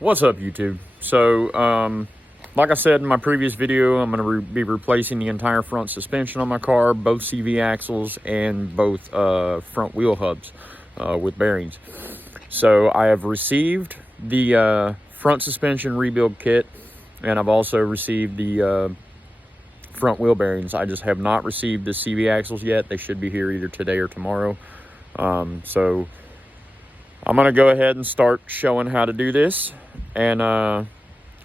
What's up, YouTube? So, like I said in my previous video, I'm going to be replacing the entire front suspension on my car, both CV axles and both front wheel hubs with bearings. So I have received the front suspension rebuild kit, and I've also received the front wheel bearings. I just have not received the CV axles yet. They should be here either today or tomorrow. So I'm going to go ahead and start showing how to do this, and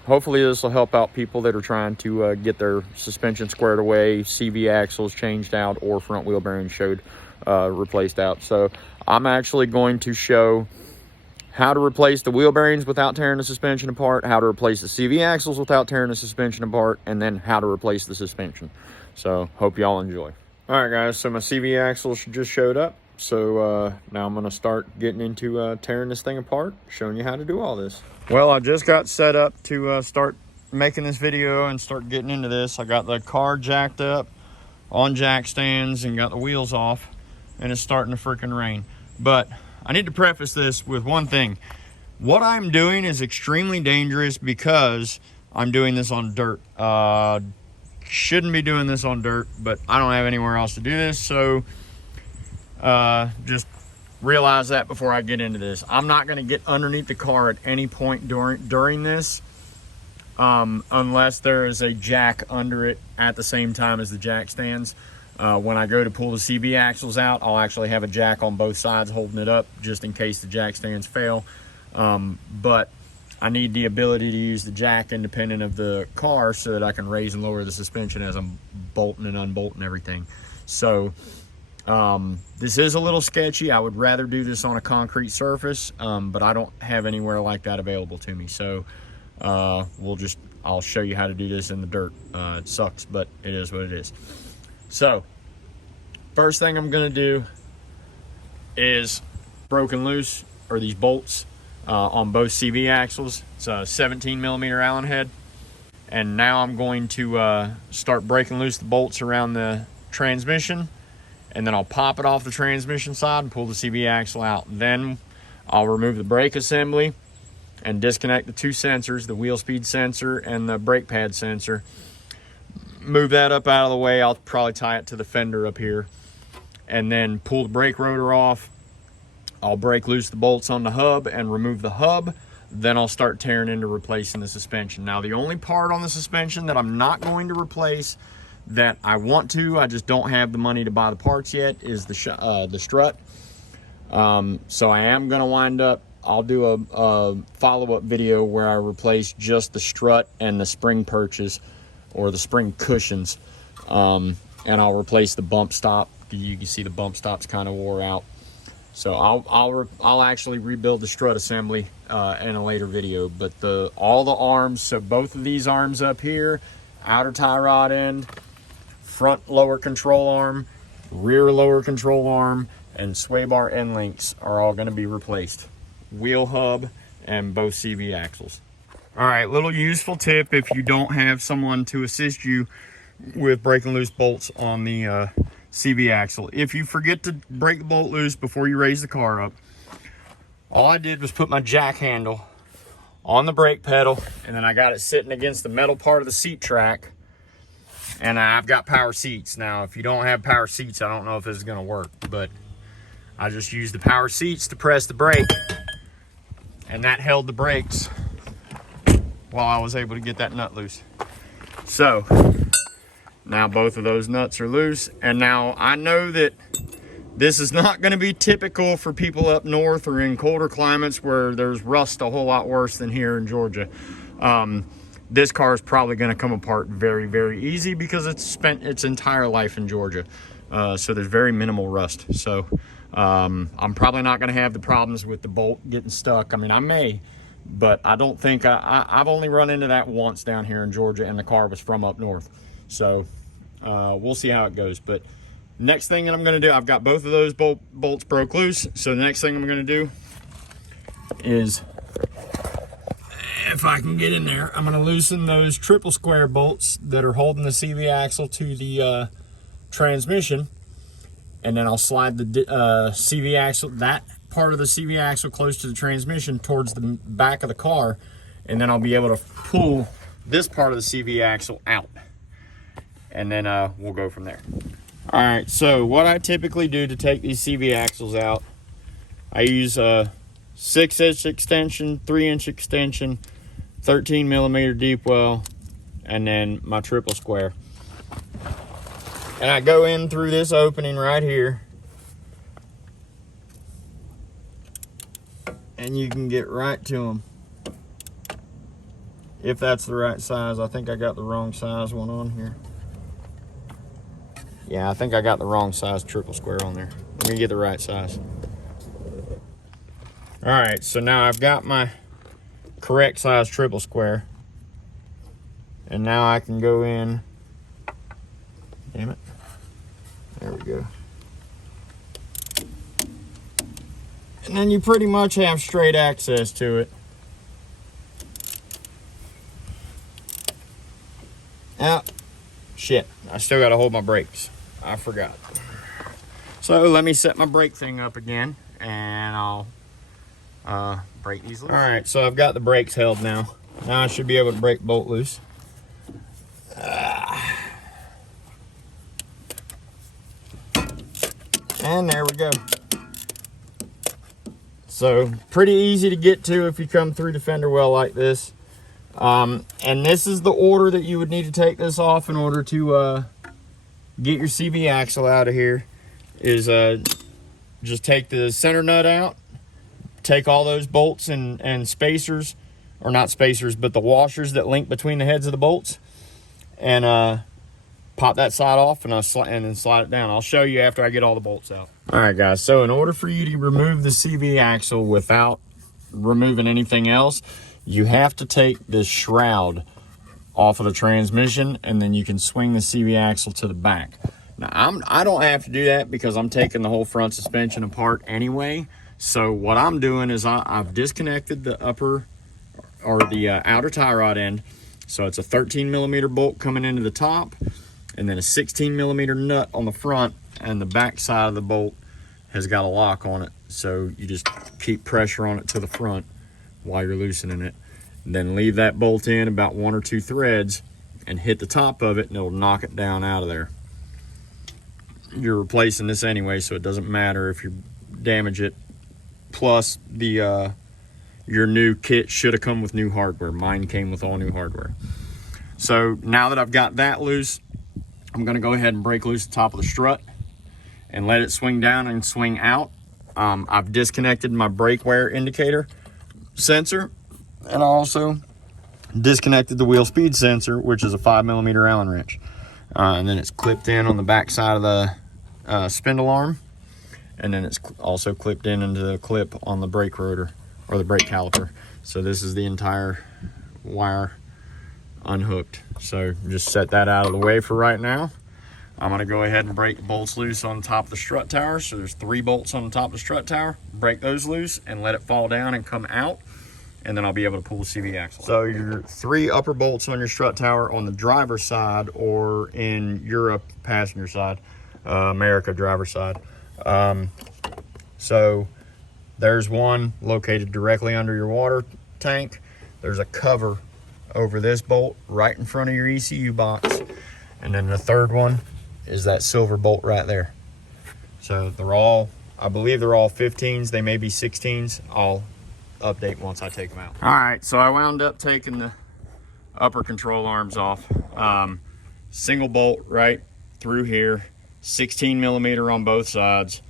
hopefully this will help out people that are trying to get their suspension squared away, CV axles changed out, or front wheel bearings replaced out. So I'm actually going to show how to replace the wheel bearings without tearing the suspension apart, how to replace the CV axles without tearing the suspension apart, and then how to replace the suspension. So hope y'all enjoy. All right, guys, so my CV axles just showed up. So now I'm gonna start getting into tearing this thing apart, showing you how to do all this. Well, I just got set up to start making this video and start getting into this. I got the car jacked up on jack stands and got the wheels off, and it's starting to freaking rain. But I need to preface this with one thing. What I'm doing is extremely dangerous because I'm doing this on dirt. Shouldn't be doing this on dirt, but I don't have anywhere else to do this, so just realize that before I get into this. I'm not going to get underneath the car at any point during this unless there is a jack under it at the same time as the jack stands. When I go to pull the CV axles out, I'll actually have a jack on both sides holding it up just in case the jack stands fail. But I need the ability to use the jack independent of the car so that I can raise and lower the suspension as I'm bolting and unbolting everything. So this is a little sketchy. I would rather do this on a concrete surface, but I don't have anywhere like that available to me. So I'll show you how to do this in the dirt. It sucks, but it is what it is. So first thing I'm gonna do is broken loose, or these bolts on both CV axles. It's a 17mm Allen head. And now I'm going to start breaking loose the bolts around the transmission, and then I'll pop it off the transmission side and pull the CV axle out. Then I'll remove the brake assembly and disconnect the two sensors, the wheel speed sensor and the brake pad sensor. Move that up out of the way. I'll probably tie it to the fender up here, and then pull the brake rotor off. I'll break loose the bolts on the hub and remove the hub. Then I'll start tearing into replacing the suspension. Now, the only part on the suspension that I'm not going to replace that I want to, I just don't have the money to buy the parts yet, is the strut. So I am going to wind up, I'll do a follow-up video where I replace just the strut and the spring perches, or the spring cushions, and I'll replace the bump stop. You can see the bump stop's kind of wore out. So I'll actually rebuild the strut assembly in a later video. But all the arms, so both of these arms up here, outer tie rod end, front lower control arm, rear lower control arm, and sway bar end links are all going to be replaced. Wheel hub and both CV axles. All right, little useful tip if you don't have someone to assist you with breaking loose bolts on the CV axle. If you forget to break the bolt loose before you raise the car up, all I did was put my jack handle on the brake pedal, and then I got it sitting against the metal part of the seat track, and I've got power seats. Now, if you don't have power seats, I don't know if this is going to work, but I just used the power seats to press the brake, and that held the brakes while I was able to get that nut loose. So now both of those nuts are loose, and now I know that this is not going to be typical for people up north or in colder climates where there's rust a whole lot worse than here in Georgia. This car is probably going to come apart very, very easy because it's spent its entire life in Georgia. So there's very minimal rust. So I'm probably not going to have the problems with the bolt getting stuck. I mean, I may, but I don't think I've only run into that once down here in Georgia, and the car was from up north. So we'll see how it goes. But next thing that I'm going to do, I've got both of those bolts broke loose. So the next thing I'm going to do is, if I can get in there, I'm going to loosen those triple square bolts that are holding the CV axle to the transmission, and then I'll slide the CV axle, that part of the CV axle close to the transmission, towards the back of the car, and then I'll be able to pull this part of the CV axle out, and then we'll go from there. All right, so what I typically do to take these CV axles out, I use a 6-inch extension, 3-inch extension, 13mm deep well, and then my triple square. And I go in through this opening right here, and you can get right to them if that's the right size. I think I got the wrong size one on here. Yeah, I think I got the wrong size triple square on there. Let me get the right size. All right, so now I've got my correct size triple square, and now I can go in. Damn it. There we go. And then you pretty much have straight access to it. Ah, shit, I still gotta hold my brakes. I forgot. So let me set my brake thing up again, and I'll break these loose. All right, so I've got the brakes held now. Now I should be able to break bolt loose. And there we go. So pretty easy to get to if you come through the fender well like this. And this is the order that you would need to take this off in order to get your CV axle out of here. Is just take the center nut out, take all those bolts and spacers, or not spacers, but the washers that link between the heads of the bolts, and pop that side off, and then slide it down. I'll show you after I get all the bolts out. All right, guys, so in order for you to remove the CV axle without removing anything else, you have to take this shroud off of the transmission, and then you can swing the CV axle to the back. Now, I don't have to do that because I'm taking the whole front suspension apart anyway. So what I'm doing is I've disconnected the upper, or the outer tie rod end. So it's a 13mm bolt coming into the top, and then a 16mm nut on the front, and the back side of the bolt has got a lock on it. So you just keep pressure on it to the front while you're loosening it. And then leave that bolt in about 1 or 2 threads and hit the top of it, and it'll knock it down out of there. You're replacing this anyway, so it doesn't matter if you damage it. Plus, the your new kit should have come with new hardware. Mine came with all new hardware. So now that I've got that loose, I'm going to go ahead and break loose the top of the strut and let it swing down and swing out. I've disconnected my brake wear indicator sensor, and I also disconnected the wheel speed sensor, which is a 5mm Allen wrench. And then it's clipped in on the back side of the spindle arm, and then it's also clipped in into the clip on the brake rotor, or the brake caliper. So this is the entire wire unhooked. So just set that out of the way for right now. I'm gonna go ahead and break the bolts loose on top of the strut tower. So there's 3 bolts on the top of the strut tower. Break those loose and let it fall down and come out, and then I'll be able to pull the CV axle. So your 3 upper bolts on your strut tower on the driver's side, or in Europe, passenger side, America, driver's side. So there's one located directly under your water tank. There's a cover over this bolt right in front of your ECU box. And then the third one is that silver bolt right there. So they're all, I believe they're all 15s. They may be 16s. I'll update once I take them out. All right, so I wound up taking the upper control arms off. Single bolt right through here, 16mm on both sides.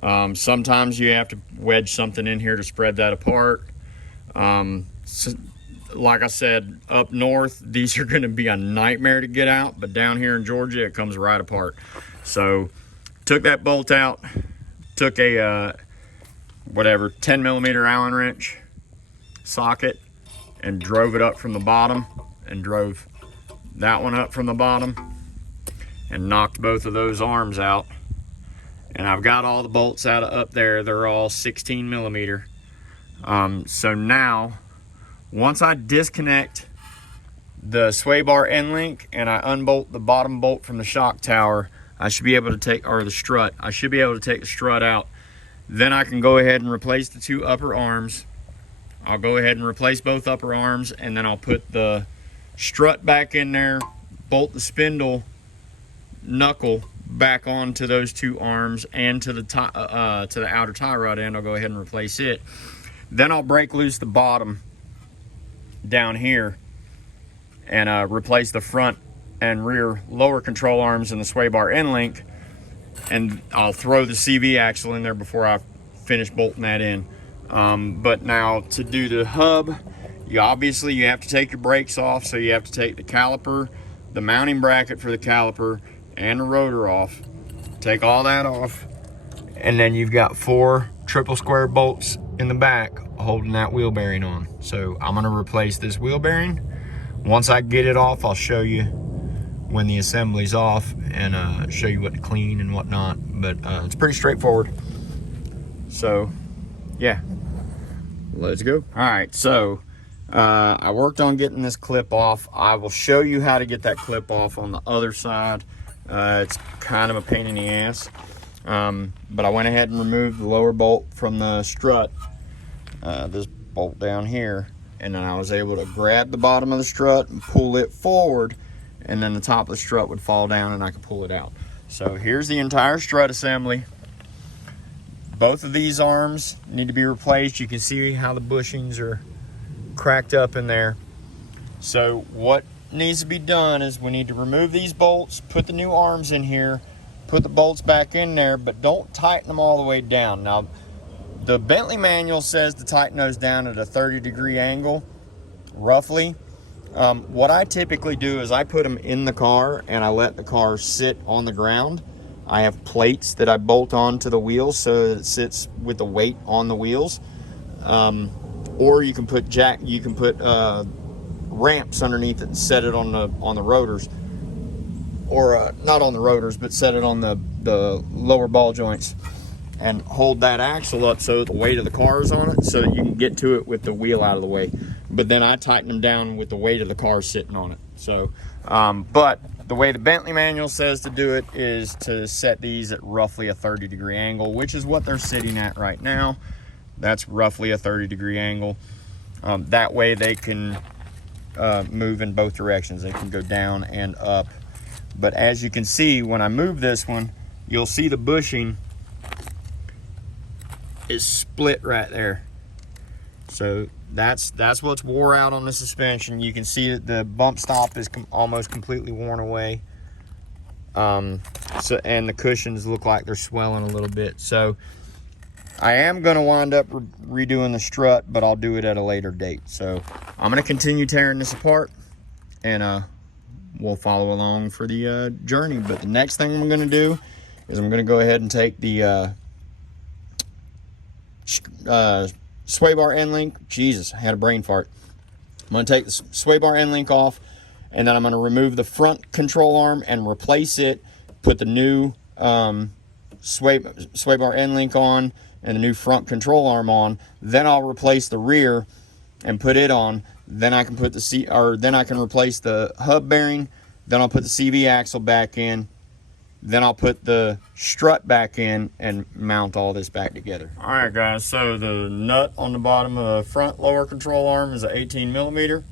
Sometimes you have to wedge something in here to spread that apart. So, like I said, up north, these are going to be a nightmare to get out, but down here in Georgia, it comes right apart. So took that bolt out, took a whatever 10mm Allen wrench socket, and drove it up from the bottom, and drove that one up from the bottom, and knocked both of those arms out. And I've got all the bolts out of up there. They're all 16mm. So now, once I disconnect the sway bar end link and I unbolt the bottom bolt from the shock tower, I should be able to take, or the strut, I should be able to take the strut out. Then I can go ahead and replace the 2 upper arms I'll go ahead and replace both upper arms, and then I'll put the strut back in there, bolt the spindle knuckle back onto those two arms and to the outer tie rod end. I'll go ahead and replace it. Then I'll break loose the bottom down here and replace the front and rear lower control arms and the sway bar end link, and I'll throw the CV axle in there before I finish bolting that in. But now to do the hub, you have to take your brakes off, so you have to take the caliper, the mounting bracket for the caliper, and the rotor off. Take all that off, and then you've got 4 triple square bolts in the back holding that wheel bearing on. So I'm gonna replace this wheel bearing. Once I get it off, I'll show you when the assembly's off and show you what to clean and whatnot, but it's pretty straightforward. So yeah, let's go. All right, so I worked on getting this clip off. I will show you how to get that clip off on the other side. It's kind of a pain in the ass, but I went ahead and removed the lower bolt from the strut, this bolt down here, and then I was able to grab the bottom of the strut and pull it forward, and then the top of the strut would fall down and I could pull it out. So here's the entire strut assembly. Both of these arms need to be replaced. You can see how the bushings are cracked up in there. So what needs to be done is we need to remove these bolts, put the new arms in here, put the bolts back in there, but don't tighten them all the way down. Now, the Bentley manual says to tighten those down at a 30-degree angle, roughly. What I typically do is I put them in the car and I let the car sit on the ground. I have plates that I bolt onto the wheels so that it sits with the weight on the wheels. Or you can put ramps underneath it and set it on the rotors, or not on the rotors, but set it on the lower ball joints and hold that axle up so the weight of the car is on it, so that you can get to it with the wheel out of the way. But then I tighten them down with the weight of the car sitting on it. So, but the way the Bentley manual says to do it is to set these at roughly a 30-degree angle, which is what they're sitting at right now. That's roughly a 30-degree angle. That way they can move in both directions. They can go down and up. But as you can see, when I move this one, you'll see the bushing is split right there. So that's what's wore out on the suspension. You can see that the bump stop is almost completely worn away. And the cushions look like they're swelling a little bit. So I am going to wind up redoing the strut, but I'll do it at a later date. So I'm going to continue tearing this apart, and we'll follow along for the journey. But the next thing I'm going to do is I'm going to go ahead and take the sway bar end link. Jesus, I had a brain fart. I'm going to take the sway bar end link off, and then I'm going to remove the front control arm and replace it, put the new sway bar end link on and the new front control arm on. Then I'll replace the rear and put it on. Then I can put then I can replace the hub bearing. Then I'll put the CV axle back in. Then I'll put the strut back in and mount all this back together. All right, guys, so the nut on the bottom of the front lower control arm is an 18mm.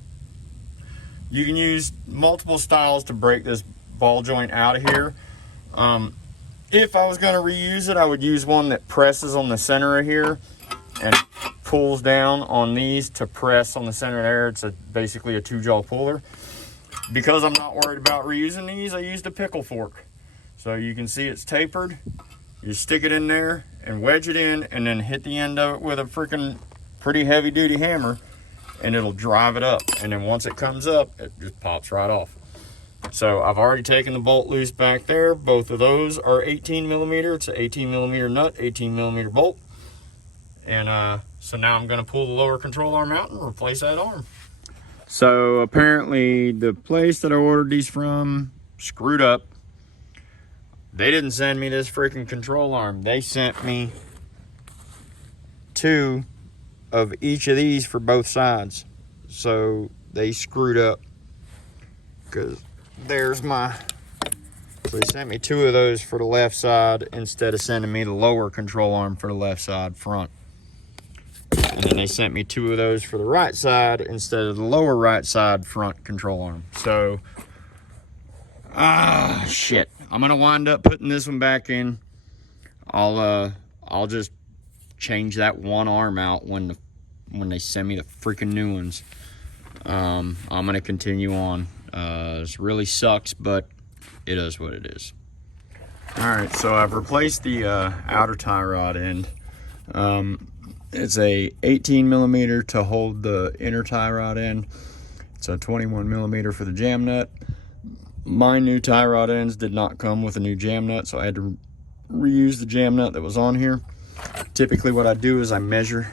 You can use multiple styles to break this ball joint out of here. If I was going to reuse it, I would use one that presses on the center of here and pulls down on these to press on the center there. It's basically a 2-jaw puller. Because I'm not worried about reusing these, I used a pickle fork. So you can see it's tapered. You stick it in there and wedge it in, and then hit the end of it with a freaking pretty heavy duty hammer, and it'll drive it up. And then once it comes up, it just pops right off. So I've already taken the bolt loose back there. Both of those are 18mm. It's an 18mm nut, 18mm bolt. And so now I'm going to pull the lower control arm out and replace that arm. So apparently the place that I ordered these from screwed up. They didn't send me this freaking control arm. They sent me 2 of each of these for both sides. So they screwed up, because there's my, so they sent me 2 of those for the left side instead of sending me the lower control arm for the left side front. And then they sent me 2 of those for the right side instead of the lower right side front control arm. So, shit. I'm gonna wind up putting this one back in. I'll just change that one arm out when they send me the freaking new ones. I'm gonna continue on. This really sucks, but it is what it is. All right, so I've replaced the outer tie rod end. It's a 18 millimeter to hold the inner tie rod end. It's a 21 millimeter for the jam nut. My new tie rod ends did not come with a new jam nut, so I had to reuse the jam nut that was on here. Typically what I do is I measure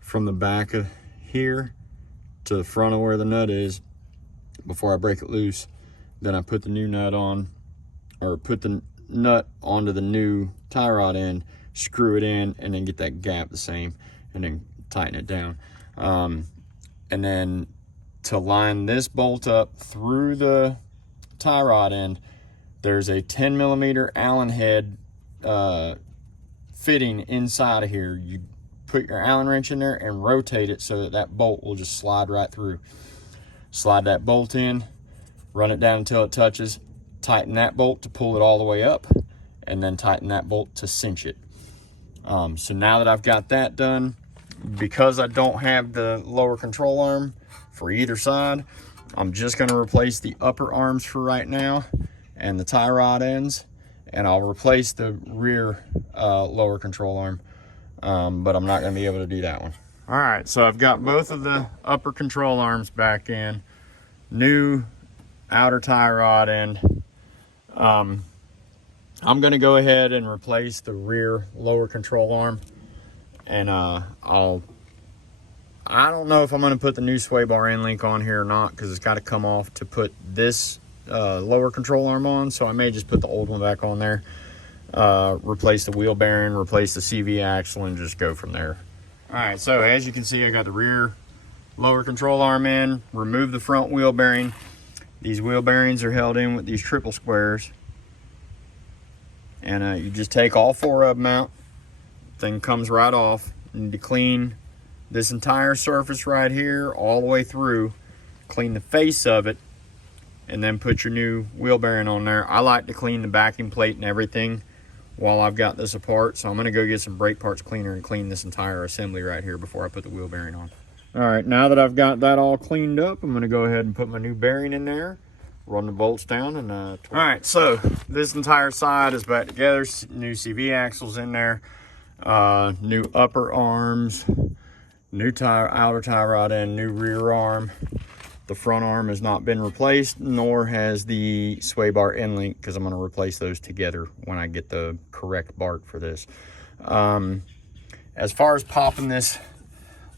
from the back of here to the front of where the nut is before I break it loose. Then I put the new nut on, or put the nut onto the new tie rod end, screw it in, and then get that gap the same, and then tighten it down. And then to line this bolt up through the tie rod end, there's a 10 millimeter Allen head fitting inside of here. You put your Allen wrench in there and rotate it so that that bolt will just slide right through. Slide that bolt in, run it down until it touches, tighten that bolt to pull it all the way up, and then tighten that bolt to cinch it. So now that I've got that done, because I don't have the lower control arm for either side, I'm just going to replace the upper arms for right now and the tie rod ends, and I'll replace the rear lower control arm, but I'm not going to be able to do that one. All right, so I've got both of the upper control arms back in, new outer tie rod end. I'm going to go ahead and replace the rear lower control arm, and I don't know if I'm going to put the new sway bar end link on here or not, because it's got to come off to put this lower control arm on, so I may just put the old one back on there, replace the wheel bearing, replace the CV axle, and just go from there. All right, so as you can see, I got the rear lower control arm in, remove the front wheel bearing. These wheel bearings are held in with these triple squares, and you just take all 4 of them out. Thing comes right off. You need to clean this entire surface right here all the way through, clean the face of it, and then put your new wheel bearing on there. I like to clean the backing plate and everything while I've got this apart, so I'm gonna go get some brake parts cleaner and clean this entire assembly right here before I put the wheel bearing on. All right, now that I've got that all cleaned up, I'm gonna go ahead and put my new bearing in there, run the bolts down, and all right, so this entire side is back together. New CV axles in there, new upper arms, new outer tie rod end, new rear arm. The front arm has not been replaced, nor has the sway bar end link, because I'm going to replace those together when I get the correct bark for this. As far as popping this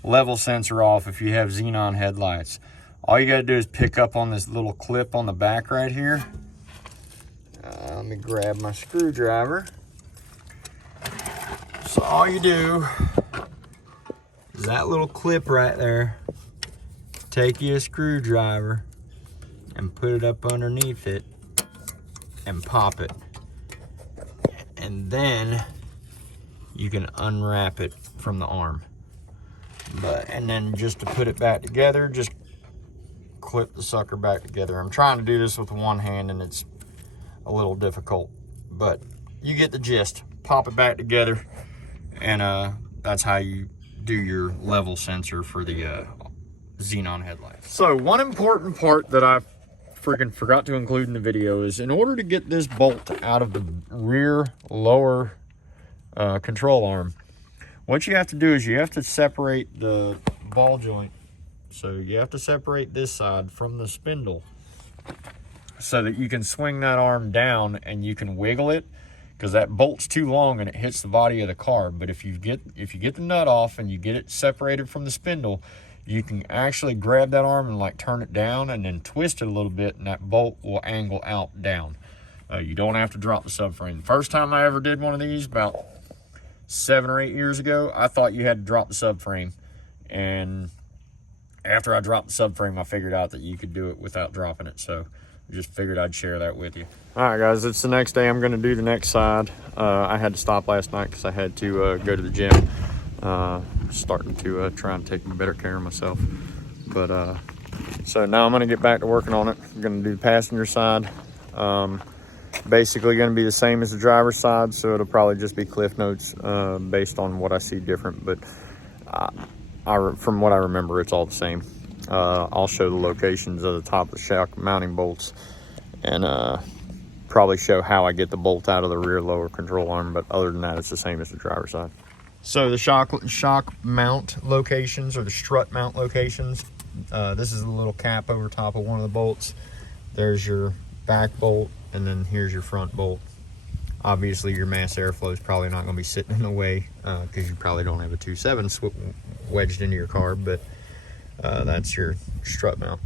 level sensor off, if you have xenon headlights, all you got to do is pick up on this little clip on the back right here. Let me grab my screwdriver. So all you do is that little clip right there, take you a screwdriver and put it up underneath it and pop it, and then you can unwrap it from the arm. And then just to put it back together, just clip the sucker back together. I'm trying to do this with one hand and it's a little difficult, but you get the gist. Pop it back together, and that's how you do your level sensor for the xenon headlights. So one important part that I freaking forgot to include in the video is, in order to get this bolt out of the rear lower control arm, what you have to do is you have to separate the ball joint. So you have to separate this side from the spindle so that you can swing that arm down and you can wiggle it, because that bolt's too long and it hits the body of the car. But if you get the nut off and you get it separated from the spindle, you can actually grab that arm and like turn it down and then twist it a little bit, and that bolt will angle out down. You don't have to drop the subframe. The first time I ever did one of these, about 7 or 8 years ago, I thought you had to drop the subframe. And after I dropped the subframe, I figured out that you could do it without dropping it. So I just figured I'd share that with you. All right, guys, it's the next day. I'm going to do the next side. I had to stop last night because I had to go to the gym. Starting to try and take better care of myself. But so now I'm going to get back to working on it. I'm going to do the passenger side. Basically going to be the same as the driver's side, so it'll probably just be cliff notes based on what I see different. But from what I remember, it's all the same. I'll show the locations of the top of the shock mounting bolts, and probably show how I get the bolt out of the rear lower control arm. But other than that, it's the same as the driver's side. So the shock mount locations, or the strut mount locations, this is a little cap over top of one of the bolts. There's your back bolt, and then here's your front bolt. Obviously your mass airflow is probably not going to be sitting in the way because you probably don't have a 2.7 wedged into your car, but that's your strut mount.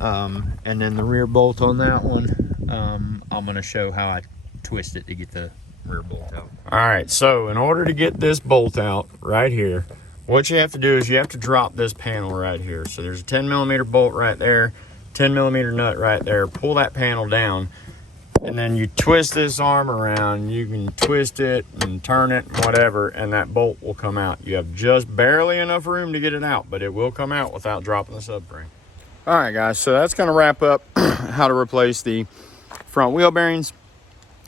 And then the rear bolt on that one, I'm going to show how I twist it to get the rear bolt out. All right, so in order to get this bolt out right here, what you have to do is you have to drop this panel right here. So there's a 10mm bolt right there, 10mm nut right there. Pull that panel down, and then you twist this arm around. You can twist it and turn it and whatever, and that bolt will come out. You have just barely enough room to get it out, but it will come out without dropping the subframe. All right, guys, so that's going to wrap up how to replace the front wheel bearings,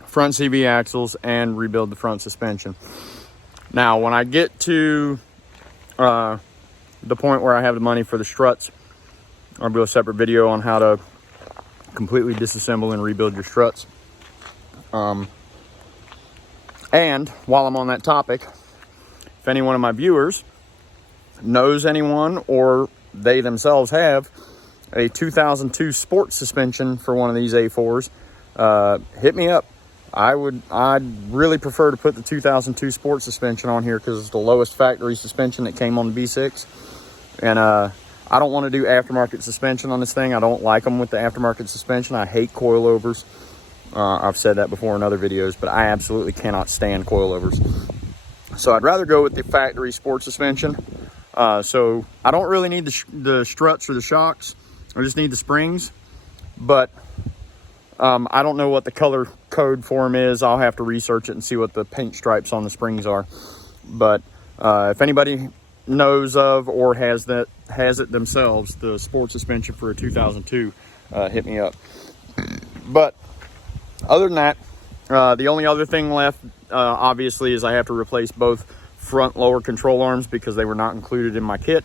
front CV axles, and rebuild the front suspension. Now, when I get to the point where I have the money for the struts, I'll do a separate video on how to completely disassemble and rebuild your struts. And while I'm on that topic, if any one of my viewers knows anyone, or they themselves have a 2002 sport suspension for one of these A4s, hit me up. I'd really prefer to put the 2002 sport suspension on here because it's the lowest factory suspension that came on the B6. And I don't want to do aftermarket suspension on this thing. I don't like them with the aftermarket suspension. I hate coilovers. I've said that before in other videos, but I absolutely cannot stand coilovers. So I'd rather go with the factory sport suspension. So I don't really need the struts or the shocks. I just need the springs. But I don't know what the color code for them is. I'll have to research it and see what the paint stripes on the springs are. But if anybody knows of or has it themselves, the sport suspension for a 2002, hit me up. But other than that, the only other thing left, obviously, is I have to replace both front lower control arms because they were not included in my kit.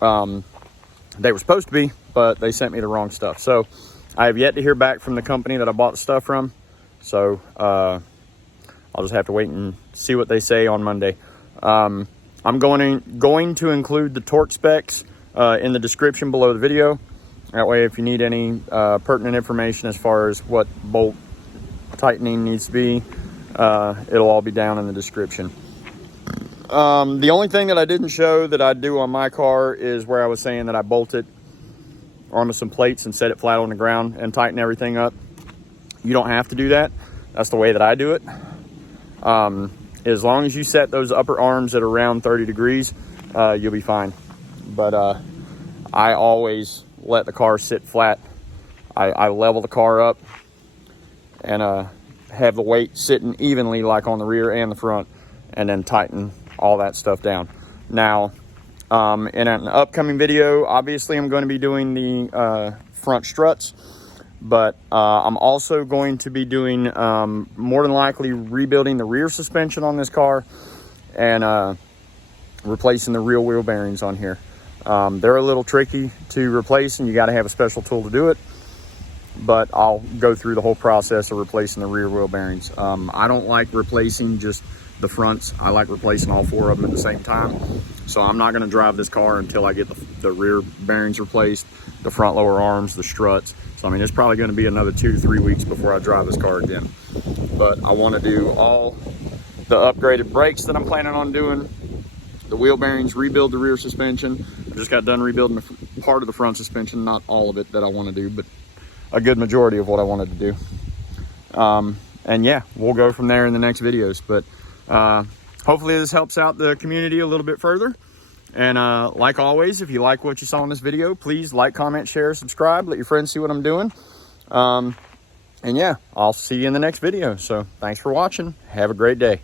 They were supposed to be, but they sent me the wrong stuff. So I have yet to hear back from the company that I bought the stuff from. So I'll just have to wait and see what they say on Monday. I'm going to include the torque specs in the description below the video. That way, if you need any pertinent information as far as what bolt tightening needs to be, it'll all be down in the description. The only thing that I didn't show that I do on my car is where I was saying that I bolt it onto some plates and set it flat on the ground and tighten everything up. You don't have to do that. That's the way that I do it. As long as you set those upper arms at around 30 degrees, you'll be fine. But I always let the car sit flat. I level the car up and have the weight sitting evenly, like on the rear and the front, and then tighten all that stuff down. Now, in an upcoming video, obviously I'm going to be doing the front struts, but I'm also going to be doing more than likely rebuilding the rear suspension on this car and replacing the rear wheel bearings on here. They're a little tricky to replace, and you got to have a special tool to do it, but I'll go through the whole process of replacing the rear wheel bearings. I don't like replacing just the fronts. I like replacing all four of them at the same time. So I'm not going to drive this car until I get the rear bearings replaced, the front lower arms, the struts. So I mean, it's probably going to be another 2 to 3 weeks before I drive this car again. But I want to do all the upgraded brakes that I'm planning on doing, the wheel bearings, rebuild the rear suspension. I just got done rebuilding part of the front suspension, not all of it that I want to do, but a good majority of what I wanted to do. And yeah, we'll go from there in the next videos. But hopefully this helps out the community a little bit further. And like always, if you like what you saw in this video, please like, comment, share, subscribe. Let your friends see what I'm doing. And yeah, I'll see you in the next video. So thanks for watching. Have a great day.